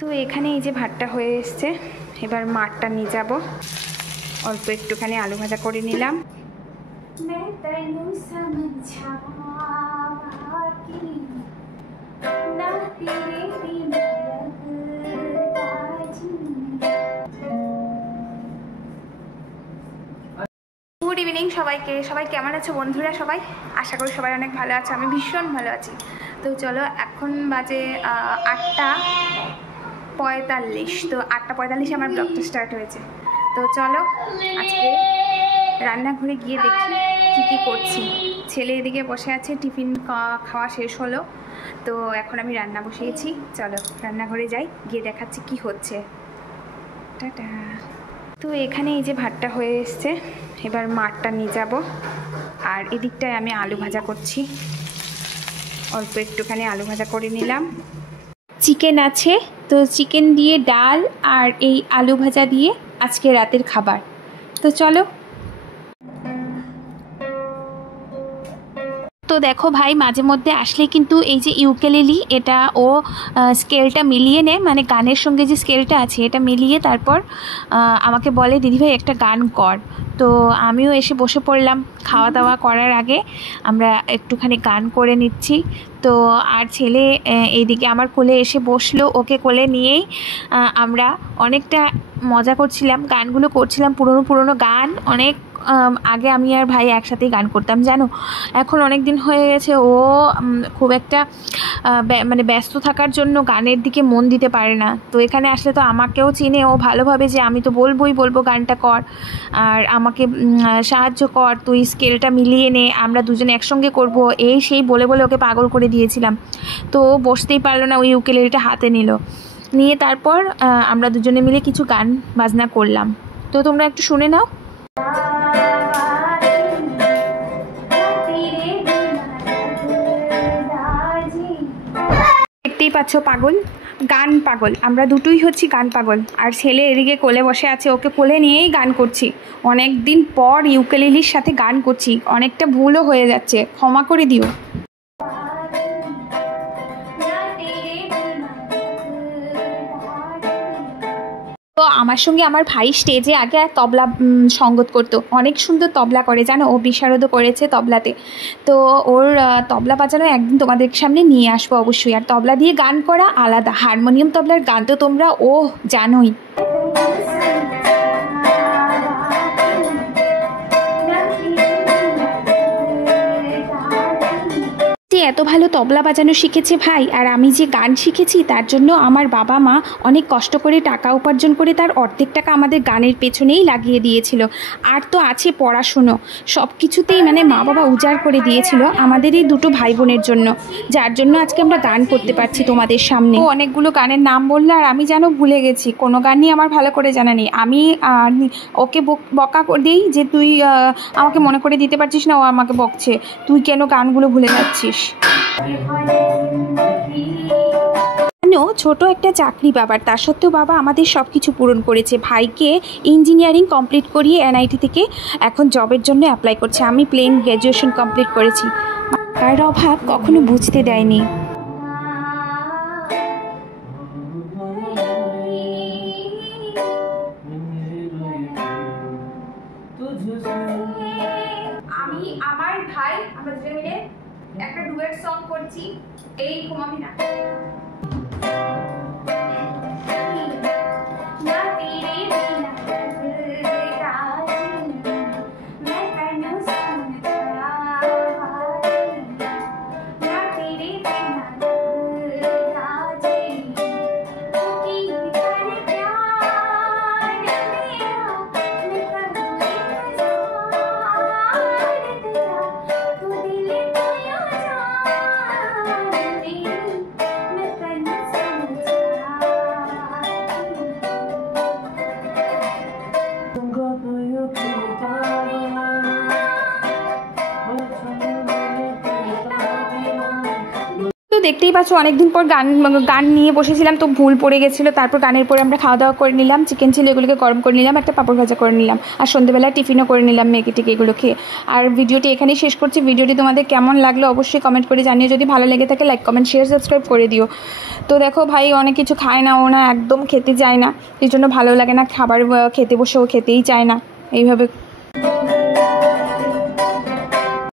তো এখানে এই যে ভাতটা হয়ে এসছে, এবার মাঠটা নিয়ে যাব। অল্প একটুখানি আলু ভাজা করে নিলাম। গুড ইভিনিং সবাইকে। সবাই কেমন আছো বন্ধুরা? সবাই আশা করি সবাই অনেক ভালো আছে, আমি ভীষণ ভালো আছি। তো চলো, এখন বাজে 8:45। তো 8:45 আমার ব্লগটা স্টার্ট হয়েছে। তো চলো আজকে রান্নাঘরে গিয়ে দেখি কী কী করছি। ছেলে এদিকে বসে আছে, টিফিন খাওয়া শেষ হলো। তো এখন আমি রান্না বসিয়েছি, চলো রান্নাঘরে যাই, গিয়ে দেখাচ্ছি কি হচ্ছে। টাটা। তো এখানে এই যে ভাতটা হয়ে এসছে, এবার মাঠটা নিয়ে যাব। আর এদিকটায় আমি আলু ভাজা করছি, অল্প একটুখানি আলু ভাজা করে নিলাম। চিকেন আছে, তো চিকেন দিয়ে ডাল আর এই আলু ভাজা দিয়ে আজকে রাতের খাবার। তো চলো। তো দেখো ভাই মাঝে মধ্যে আসলে কিন্তু এই যে ইউকেলেলি, এটা ও স্কেলটা মিলিয়ে নেয়, মানে গানের সঙ্গে যে স্কেলটা আছে এটা মিলিয়ে তারপর আমাকে বলে দিদিভাই একটা গান কর। তো আমিও এসে বসে পড়লাম, খাওয়া দাওয়া করার আগে আমরা একটুখানি গান করে নিচ্ছি। তো আর ছেলে এইদিকে আমার কোলে এসে বসলো, ওকে কোলে নিয়েই আমরা অনেকটা মজা করছিলাম, গানগুলো করছিলাম, পুরনো পুরনো গান। অনেক আগে আমি আর ভাই একসাথেই গান করতাম জানো। এখন অনেক দিন হয়ে গেছে, ও খুব একটা মানে ব্যস্ত থাকার জন্য গানের দিকে মন দিতে পারে না। তো এখানে আসলে তো আমাকেও চিনে ও ভালোভাবে, যে আমি তো বলবো গানটা কর আর আমাকে সাহায্য কর, তুই স্কেলটা মিলিয়ে নে, আমরা দুজনে একসঙ্গে করব, এই সেই বলে বলে ওকে পাগল করে দিয়েছিলাম। তো ও বসতেই পারলো না, ওই ইউকেলেলিটা হাতে নিয়ে তারপর আমরা দুজনে মিলে কিছু গান বাজনা করলাম। তো তোমরা একটু শুনে নাও। দেখতেই পাচ্ছ, পাগল, গান পাগল, আমরা দুটোই হচ্ছি গান পাগল। আর ছেলে এদিকে কোলে বসে আছে, ওকে কোলে নিয়েই গান করছি। অনেক দিন পর ইউকেলেলির সাথে গান করছি, অনেকটা ভুলও হয়ে যাচ্ছে, ক্ষমা করে দিও। তো আমার সঙ্গে আমার ভাই স্টেজে আগে আর তবলা সঙ্গত করতো, অনেক সুন্দর তবলা করে জানো, ও বিশারদও করেছে তবলাতে। তো ওর তবলা বাজানো একদিন তোমাদের সামনে নিয়ে আসবো অবশ্যই। আর তবলা দিয়ে গান করা আলাদা, হারমোনিয়াম তবলার গান তো তোমরা জানোই। এত ভালো তবলা বাজানো শিখেছে ভাই, আর আমি যে গান শিখেছি তার জন্য আমার বাবা মা অনেক কষ্ট করে টাকা উপার্জন করে তার অর্ধেক টাকা আমাদের গানের পেছনেই লাগিয়ে দিয়েছিল। আর তো আছে পড়াশুনো, সব কিছুতেই মানে মা বাবা উজাড় করে দিয়েছিল আমাদের এই দুটো ভাই বোনের জন্য, যার জন্য আজকে আমরা গান করতে পারছি তোমাদের সামনে। অনেকগুলো গানের নাম বললে আর আমি যেন ভুলে গেছি, কোনো গানই আমার ভালো করে জানা নেই। আমি ওকে বকা করে দিই যে তুই আমাকে মনে করে দিতে পারছিস না, ও আমাকে বকছে তুই কেন গানগুলো ভুলে যাচ্ছিস। ছোট একটা চাকরি বাবার, তা সত্ত্বেও বাবা আমাদের সব কিছু পূরণ করেছে। ভাইকে ইঞ্জিনিয়ারিং কমপ্লিট করিয়ে NIT থেকে এখন জবের জন্য অ্যাপ্লাই করছে। আমি প্লেন গ্র্যাজুয়েশন কমপ্লিট করেছি, কার অভাব কখনো বুঝতে দেয়নি। আমি আমার ভাই আমরা দুজন মিলে একটা ডুয়েট সং করছি, এই ঘুমাবি না। দেখতেই পাচ্ছ অনেকদিন পর গান নিয়ে বসেছিলাম, তো ভুল পড়ে গেছিলো। তারপর গানের পরে আমরা খাওয়া দাওয়া করে নিলাম, চিকেন ছিল এগুলোকে গরম করে নিলাম, একটা পাঁপড় ভাজা করে নিলাম, আর সন্ধ্যেবেলা টিফিনও করে নিলাম ম্যাগি টেগে এগুলো খেয়ে। আর ভিডিওটি এখানেই শেষ করছি। ভিডিওটি তোমাদের কেমন লাগলো অবশ্যই কমেন্ট করে জানিও, যদি ভালো লেগে থাকে লাইক কমেন্ট শেয়ার সাবস্ক্রাইব করে দিও। তো দেখো ভাই অনেক কিছু খায় না, ও না একদম খেতে চায় না, এই জন্য ভালো লাগে না, খাবার খেতে বসে ও খেতেই চায় না, এইভাবে